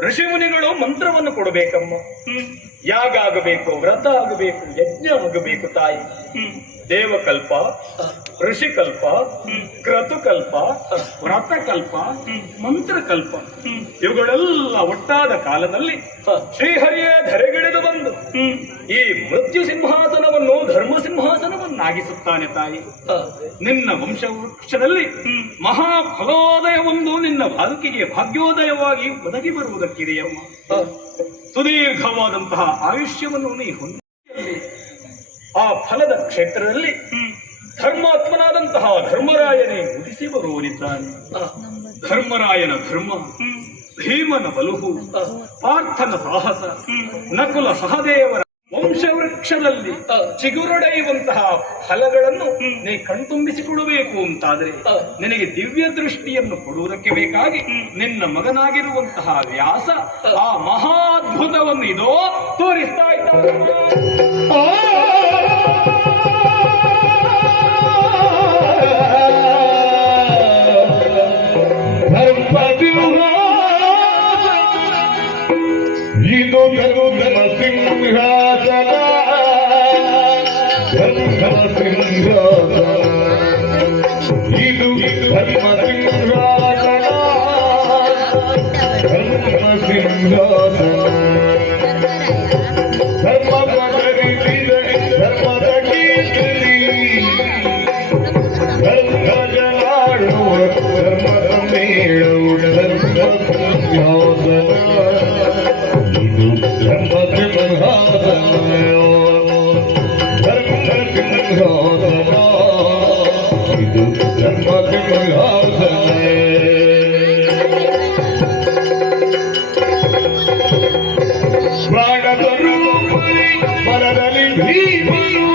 ಋಷಿ ಮುನಿಗಳು ಮಂತ್ರವನ್ನು ಕೊಡಬೇಕಮ್ಮ. ಯಾಗ ಆಗಬೇಕು ವ್ರತ ಆಗಬೇಕು ಯಜ್ಞ ಆಗಬೇಕು ತಾಯಿ. ದೇವಕಲ್ಪ ಋಷಿಕಲ್ಪ ಕ್ರತುಕಲ್ಪ ವ್ರತಕಲ್ಪ. ಮಂತ್ರಕಲ್ಪ. ಇವುಗಳೆಲ್ಲ ಒಟ್ಟಾದ ಕಾಲದಲ್ಲಿ ಶ್ರೀಹರಿಯೇ ಧರೆಗಿಳಿದು ಬಂದು ಈ ಮೃತ್ಯು ಸಿಂಹಾಸನವನ್ನು ಧರ್ಮ ಸಿಂಹಾಸನವನ್ನಾಗಿಸುತ್ತಾನೆ ತಾಯಿ. ನಿನ್ನ ವಂಶವೃಕ್ಷದಲ್ಲಿ ಮಹಾಫಲೋದಯವೊಂದು ಮಹಾ ಫಲೋದಯವೊಂದು ನಿನ್ನ ಬಾಲಕಿಗೆ ಭಾಗ್ಯೋದಯವಾಗಿ ಒದಗಿ ಬರುವುದಕ್ಕಿದೆಯಮ್ಮ ಸುದೀರ್ಘವಾದಂತಹ ಆಯುಷ್ಯವನ್ನು ನೀ ಹೊಂದಿ ಆ ಫಲದ ಕ್ಷೇತ್ರದಲ್ಲಿ ಧರ್ಮಾತ್ಮನಾದಂತಹ ಧರ್ಮರಾಯನೇ ಮುಗಿಸಿ ಬರುವನಿದ್ದಾನೆ ಧರ್ಮರಾಯನ ಧರ್ಮ ಭೀಮನ ಬಲುಹು ಪಾರ್ಥನ ಸಾಹಸ ನಕುಲ ಸಹದೇವರ ವಂಶವೃಕ್ಷದಲ್ಲಿ ಚಿಗುರುಡೆಯುವಂತಹ ಫಲಗಳನ್ನು. ನೀ ಕಣ್ತುಂಬಿಸಿಕೊಡಬೇಕು ಅಂತಾದ್ರೆ. ನಿನಗೆ ದಿವ್ಯ ದೃಷ್ಟಿಯನ್ನು ಕೊಡುವುದಕ್ಕೆ ಬೇಕಾಗಿ ನಿನ್ನ ಮಗನಾಗಿರುವಂತಹ ವ್ಯಾಸ ಆ ಮಹಾದ್ಭುತವನ್ನು ಇದೋ ತೋರಿಸ್ತಾ ಇದ್ದಾನೆ. ಇದು ಧರ್ಮ ಸಿಂಹಾಸನ ಧರ್ಮ ಸಿಂಹಾಸನ ಇದು ಇದು ಪ್ರಾಣದ ರೂಪಲಿ ಬಲದಲ್ಲಿ ಭೀಮನು.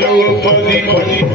جوفري ملك